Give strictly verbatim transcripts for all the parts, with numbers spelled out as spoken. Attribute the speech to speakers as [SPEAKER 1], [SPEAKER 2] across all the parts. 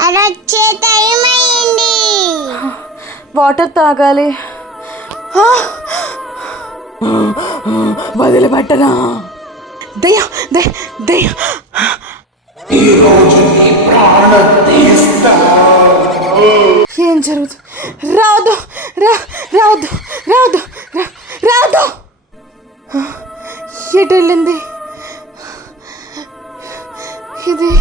[SPEAKER 1] Sir వచ్చే time అయింది.
[SPEAKER 2] Water తాగాలి. వదిలిపెట్టనా? దయ్యం దయ్యం ఏం జరుగుతుంది? రాదు రా రాదు రాదు రాదు ఎటు వెళ్ళింది ఇది?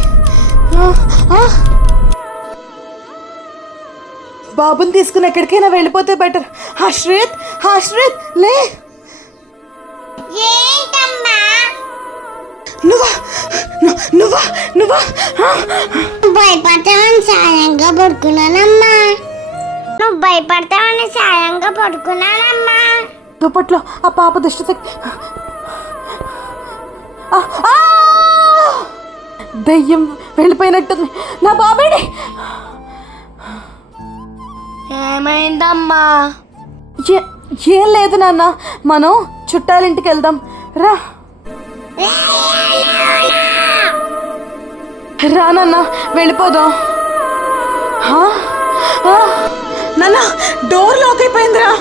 [SPEAKER 2] బాబుని తీసుకుని ఎక్కడికైనా వెళ్ళిపోతే బెటర్. హర్షిత్ హర్షిత్ లే. నువ్వా నువ్వా నువ్వా
[SPEAKER 1] భయపడతామని సాయంగా పడుకున్నానమ్మా. నువ్వు భయపడతామని సాయంగా పడుకున్నానమ్మా.
[SPEAKER 2] దుప్పట్లో ఆ పాప దుష్టశక్తి. దయ్యం వెళ్ళిపోయినట్టుంది. నా బాబేడి
[SPEAKER 1] ఏమైందమ్మా?
[SPEAKER 2] ఏం లేదు నాన్న, మనం చుట్టాలింటికి వెళ్దాం రా. రా నాన్న వెళ్ళిపోదాం. నాన్న డోర్ లాక్ అయిపోయిందిరా.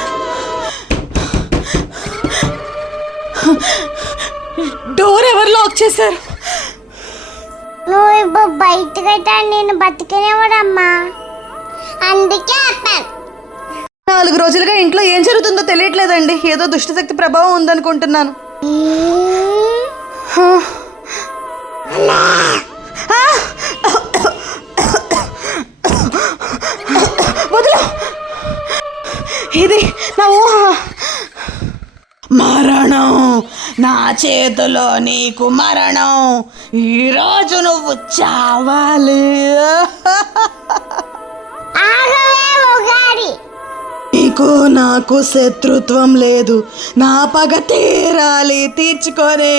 [SPEAKER 2] డోర్ ఎవరు లాక్ చేశారు?
[SPEAKER 1] నువ్వు ఇప్పుడు బయటకు అయితే నేను బతికినేవాడమ్మా, అందుకే ఆపాను.
[SPEAKER 2] నాలుగు రోజులుగా ఇంట్లో ఏం జరుగుతుందో తెలియట్లేదండి. ఏదో దుష్టశక్తి ప్రభావం ఉందనుకుంటున్నాను. వదిలే, ఇది నా ఊహ. మరణం నా చేతిలో, నీకు మరణం. ఈరోజు నువ్వు చావాలి. నీకు నాకు శత్రుత్వం లేదు. నా పగ తీరాలి, తీర్చుకొని.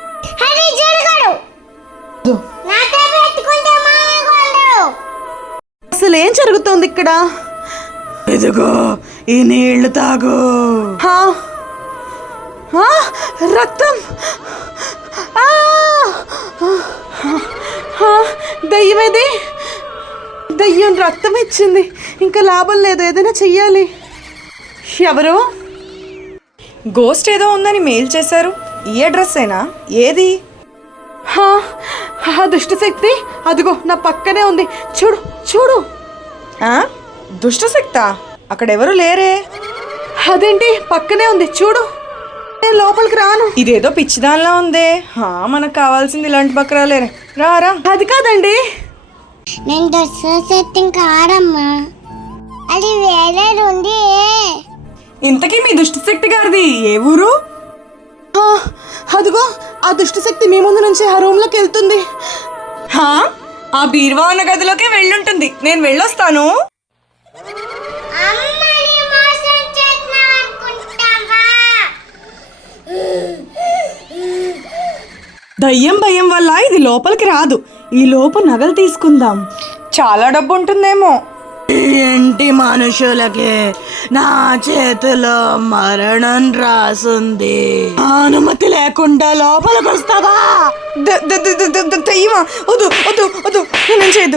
[SPEAKER 2] అసలు ఏం జరుగుతోంది ఇక్కడ? ఇదిగో ఈ నీళ్లు తాగు. రక్తం. దయ్యమేది? దయ్యం రక్తం ఇచ్చింది. ఇంకా లాభం లేదు, ఏదైనా చెయ్యాలి. ఎవరు?
[SPEAKER 3] గోస్ట్ ఏదో ఉందని మెయిల్ చేశారు. ఈ అడ్రస్ ఏనా? ఏది?
[SPEAKER 2] దుష్టశక్తి అదిగో నా పక్కనే ఉంది. చూడు చూడు.
[SPEAKER 3] దుష్టశక్తా? అక్కడెవరు లేరే.
[SPEAKER 2] అదేంటి పక్కనే ఉంది చూడు. నేను లోపలికి రాను.
[SPEAKER 3] ఇదేదో పిచ్చిదానిలా ఉందే. మనకు కావాల్సింది ఇలాంటి బక్రాలే. రారా.
[SPEAKER 2] అది కాదండి,
[SPEAKER 1] నేను దుష్టశక్తి కాదమ్మా, అది వేరే ఉంది.
[SPEAKER 3] ఇంతకీ మీ దుష్టశక్తి గారిది ఏ ఊరు?
[SPEAKER 2] అదిగో ఆ దుష్టశక్తి మీ ముందు నుంచి ఆ రూమ్ లోకి వెళ్తుంది.
[SPEAKER 3] ఆ బీరువా ఉన్న గదిలోకి వెళ్ళుంటుంది. నేను వెళ్ళొస్తాను. దయ్యం భయం వల్ల ఇది లోపలికి రాదు. ఈ లోపు నగలు తీసుకుందాం, చాలా డబ్బు ఉంటుందేమో.
[SPEAKER 2] ఏంటి మనుషులకి నా చేతిలో మరణం రాసుంది. అనుమతి లేకుండా లోపలికి వస్తావా?
[SPEAKER 3] దయ్యమా? వద్దు వద్దు వద్దు, నేను చేయద్దు.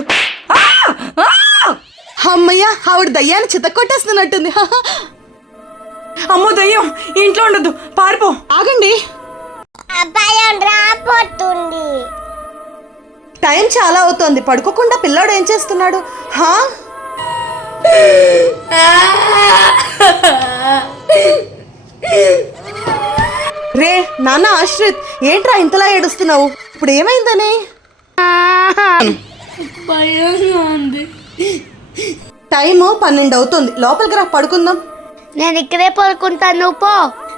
[SPEAKER 2] అమ్మయ్య, ఆవిడ దయ్యాన్ని చితక్కొట్టేస్తున్నట్టుంది.
[SPEAKER 3] అమ్మో దయ్యం ఇంట్లో ఉండదు, పారిపో.
[SPEAKER 2] ఆగండి,
[SPEAKER 1] రాపోతుంది.
[SPEAKER 2] టైం చాలా అవుతోంది. పడుకోకుండా పిల్లాడు ఏం చేస్తున్నాడు? హా రే నాన్న ఆశ్రిత్, ఏంట్రా ఇంతలా ఏడుస్తున్నావు? ఇప్పుడు ఏమైందని? టైము పన్నెండు అవుతుంది. లోపలికి రా, పడుకుందాం.
[SPEAKER 1] నేను ఇక్కడే పడుకుంటాను, పో.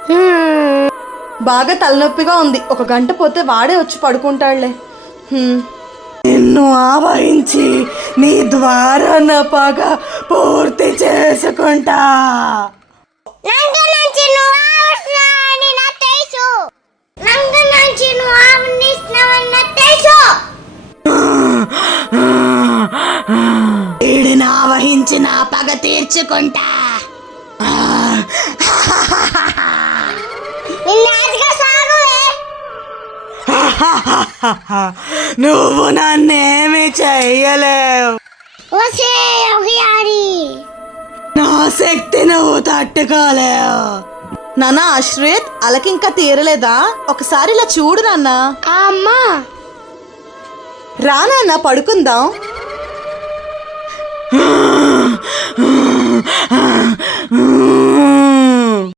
[SPEAKER 2] బాగా తలనొప్పిగా ఉంది. ఒక గంట పోతే వాడే వచ్చి పడుకుంటాడులే. నిన్ను ఆవహించి నీ ద్వారా నా పగ పూర్తి చేసుకుంటా. వీడిని ఆవహించి నా పగ తీర్చుకుంటా. నువ్వు నన్నేమి చెయ్యలేవు.
[SPEAKER 1] సే ఒకయారి
[SPEAKER 2] నా శక్తి నువ్వు తట్టుకోలేవు. నాన్న అశ్రిత్, అలకింకా తీరలేదా? ఒకసారి ఇలా చూడు నాన్న.
[SPEAKER 1] అమ్మా
[SPEAKER 2] రా నాన్న, పడుకుందాం.